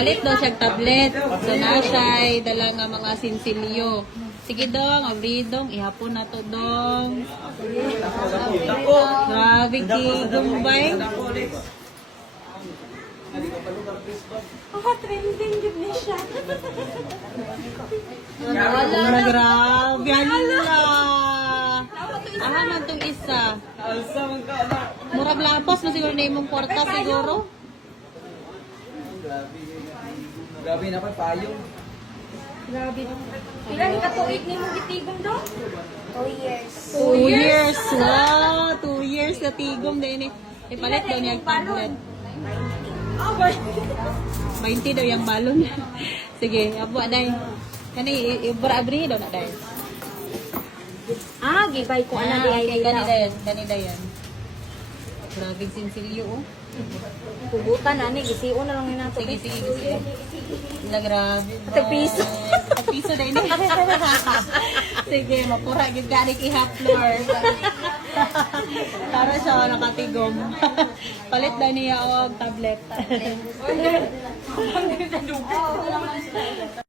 Palit daw siya tablet. So na siya dala nga mga sinsilyo. Sige dong, abri dong, ihapon na to dong. Grabe tigong bay. Trending yun niya siya. Wala, grabe. Hala. Aha man tong isa. Murag lapas na siguro na imong kwarta siguro. Grabe na pa payo. Grabe. Ilan katuig ni mong gitigong do? 2 years. 2 years. Wow, 2 years na tigom din eh. Ipalit daw niya ang tablet. Oh, boy. 20 daw yung balon. Sige, abo aday. Kani ibra-abri daw na day. Gibay ko ana di ay Okay, kanida yan. Kanida yan. Grabe sinsilyo oh. Pugutan ani gisiun na lang ni nato. Sige, sige, sige. Wala, grabe. Ito piso. Ito piso na ini. Sige, mapura gid gani i-half floor. Para siya nakatigom. Palit daw niya og tablet.